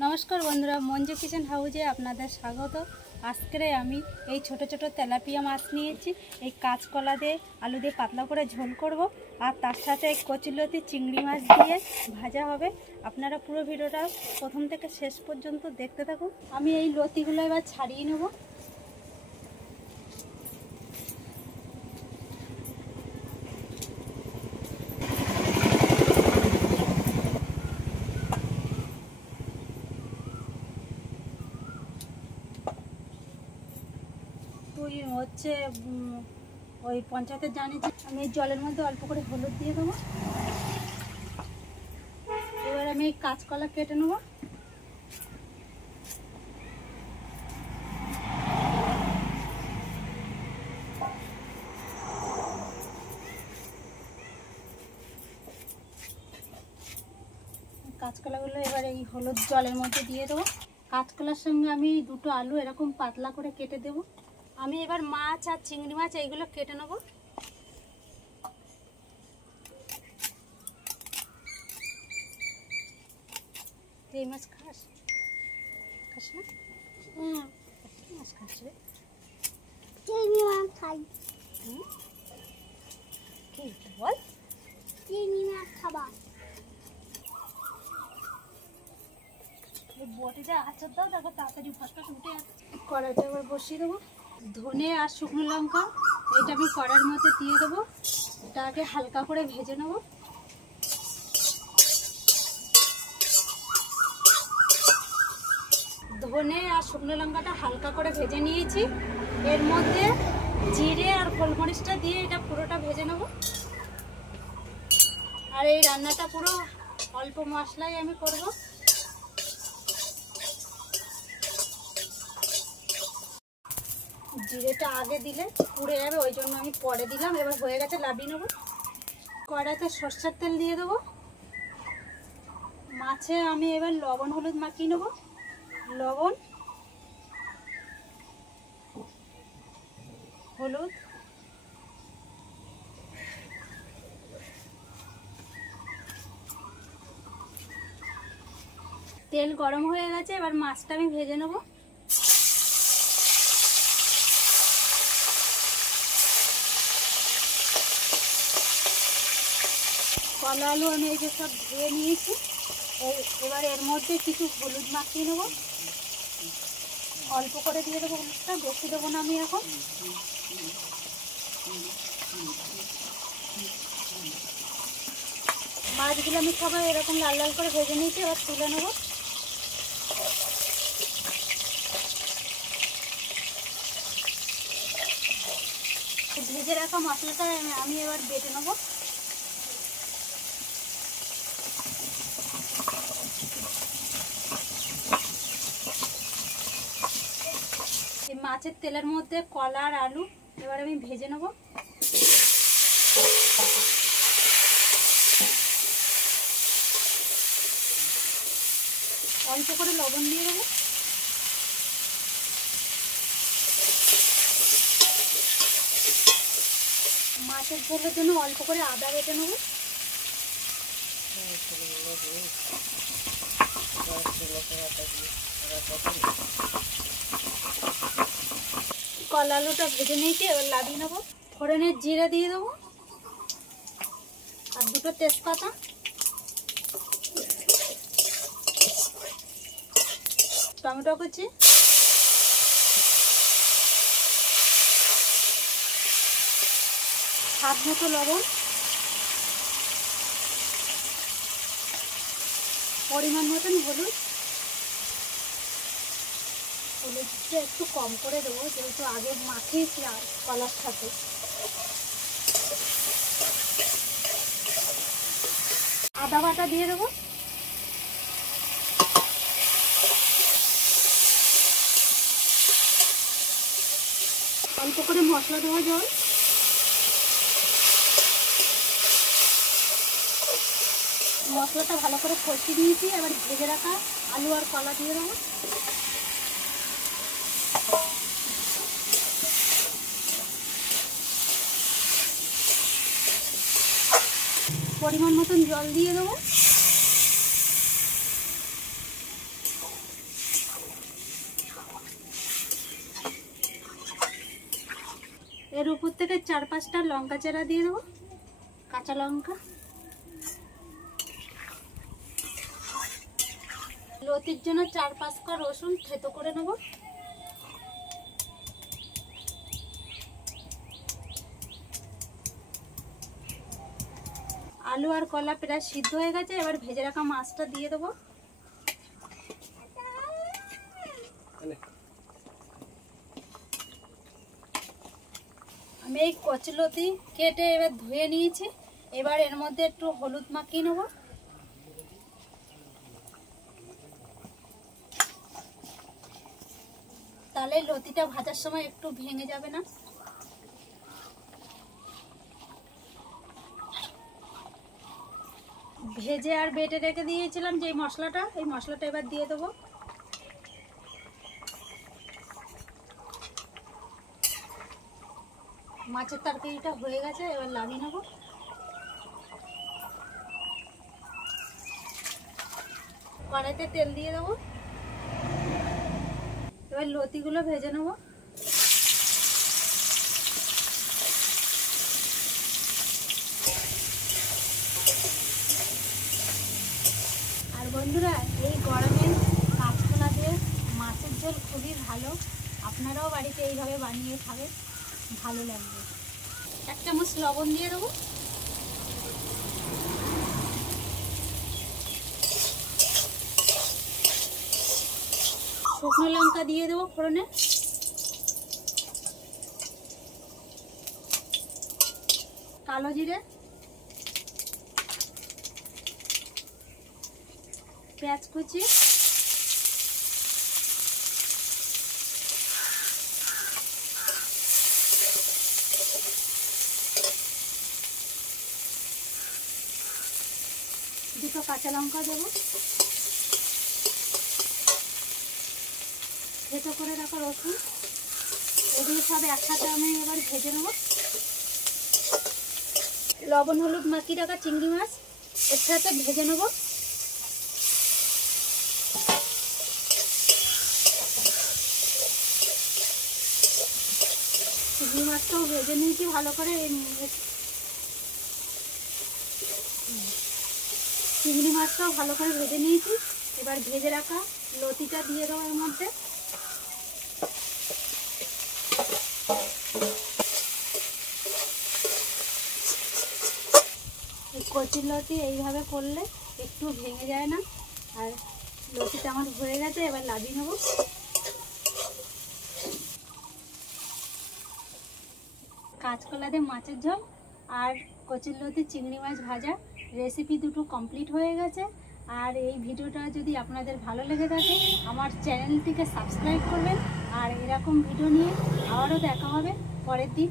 नमस्कार बंधुरा मंजू किचेन हाउजे आपनादेर स्वागत। आजके आमी এই ছোট ছোট তেলাপিয়া মাছ নিয়েছি। এই কাঁচকলা দিয়ে আলু দিয়ে পাতলা করে ঝোল করব আর তার সাথে কচুলতি চিংড়ি মাছ দিয়ে ভাজা হবে। আপনারা পুরো ভিডিওটা প্রথম থেকে শেষ পর্যন্ত দেখতে থাকুন। আমি এই লতিগুলো এবার ছাড়িয়ে নেব। হচ্ছে ওই পঞ্চায়েতের জানিয়েছি আমি জলের মধ্যে অল্প করে হলুদ দিয়ে দেবো। এবার আমি এই কাঁচকলা কেটে নেব। কাঁচকলাগুলো এবার এই হলুদ জলের মধ্যে দিয়ে দেবো। কাঁচকলার সঙ্গে আমি দুটো আলু এরকম পাতলা করে কেটে দেবো। আমি এবার মাছ আর চিংড়ি মাছ এইগুলো কেটে নেব। এই মাছ খাস খাস না? মাছ খাস রে? চিংড়ি মাছ খাই। কি বল? চিংড়ি মাছ খাবা? বটিটা আচার দাও, দেখো তাড়াতাড়ি ফসফস উঠে যাচ্ছে। কড়াইটা এবার বসিয়ে দেবো। ধনে আর শুকনো লঙ্কা এটা আমি কড়াইয়ের মধ্যে দিয়ে দেবো। এটা আগে হালকা করে ভেজে নেব। ধনে আর শুকনো লঙ্কাটা হালকা করে ভেজে নিয়েছি। এর মধ্যে জিরে আর গোলমরিচটা দিয়ে এটা পুরোটা ভেজে নেব। আর এই রান্নাটা পুরো অল্প মশলাই আমি করব। জিরেটা আগে দিলে পুড়ে যাবে, ওই জন্য আমি পরে দিলাম। এবার হয়ে গেছে, লাভিয়ে নেবো। কড়াইতে সরষের তেল দিয়ে দেবো। মাছে আমি এবার লবণ হলুদ মাখিয়ে নেবো। লবণ হলুদ তেল গরম হয়ে গেছে, এবার মাছটা আমি ভেজে নেবো। কলা আলু আমি এই যে সব ধুয়ে নিয়েছি। এবার এর মধ্যে কিছু হলুদ মাখিয়ে নেব। অল্প করে দিয়ে দেবো হলুদটা, বেশি দেবো না আমি এখন। মাছগুলো আমি সবাই এরকম লাল লাল করে ভেজে নিয়েছি। এবার তুলে নেব। ভেজে রাখা মশলাটা আমি এবার বেটে নেবো। মাছের তেলের মধ্যে কলা আর আলু এবার আমি ভেজে নেব। অল্প করে লবণ দিয়ে দেবো। মাছের ঝোলের জন্য অল্প করে আদা বেটে নেব। কলা আলুটা ভেজে নিয়েছি, এবার লাভিয়ে নেবো। ফোড়নের জিরে দিয়ে দেবো আর দুটো তেজপাতা। টমেটো কুচি, স্বাদ মতো লবণ, পরিমাণ মতন হলুদ। হলুদটা একটু কম করে দেবো, যেহেতু আগে মাখিয়েছি কলার সাথে। আদা বাটা দিয়ে দেবো। অল্প করে মশলা দেওয়া জল। মশলাটা ভালো করে কষিয়ে দিয়েছি। এবার ভেজে রাখা আলু আর কলা দিয়ে দেবো। পরিমাণ মতন জল দিয়ে দেবো। এর উপর থেকে 4-5টা লঙ্কা চেরা দিয়ে দেবো, কাঁচা লঙ্কা। লতির জন্য 4-5 কোয়া রসুন থেতো করে নেব। আলু আর কলা প্রায় সিদ্ধ হয়ে গেছে, এবার ভেজে রাখা মাছটা দিয়ে দেবো। আমি এই কচলতি কেটে এবার ধুয়ে নিয়েছি, এবার এর মধ্যে একটু হলুদ মাখিয়ে নেব। তাহলে লতিটা ভাজার সময় একটু ভেঙে যাবে না। ভেজে আর বেটে রেখে দিয়েছিলাম যে মশলাটা, এই মশলাটা এবার দিয়ে দেবো। মাছের তরকারিটা হয়ে গেছে, এবার লাগিয়ে নেব। কড়াইতে তেল দিয়ে দেবো, এবার লতিগুলো ভেজে নেব। আর বন্ধুরা, এই গরমে কাঁচকলা দিয়ে মাছের ঝোল খুবই ভালো, আপনারাও বাড়িতে এইভাবে বানিয়ে খাবেন, ভালো লাগবে। 1 চামচ লবণ দিয়ে দেবো। শুকনো লঙ্কা দিয়ে দেবো ফোড়নে। কালো জিরে, পেঁয়াজ কুচি, দুটো কাঁচা লঙ্কা দেবো, থেতো করে রাখা রসুন, এগুলো সব একসাথে আমি এবার ভেজে নেব। লবণ হলুদ মাখিয়ে রাখা চিংড়ি মাছ এর সাথে ভেজে নেব। চিংড়ি মাছটাও ভেজে নিয়েছি ভালো করে। চিংড়ি মাছটাও ভালো করে ভেজে নিয়েছি, এবার ভেজে রাখা লতিটা দিয়ে দেবো এর মধ্যে। কচি লতি এইভাবে করলে একটু ভেঙে যায় না। আর লতিটা আমার হয়ে গেছে, এবার লাগিয়ে নেব। কাঁচকলা দিয়ে মাছের ঝোল আর কচি লতি চিংড়ি মাছ ভাজা রেসিপি দুটো কমপ্লিট হয়ে গেছে। আর এই ভিডিওটা যদি আপনাদের ভালো লেগে থাকে আমার চ্যানেলটিকে সাবস্ক্রাইব করবেন। আর এরকম ভিডিও নিয়ে আবারও দেখা হবে পরের দিন।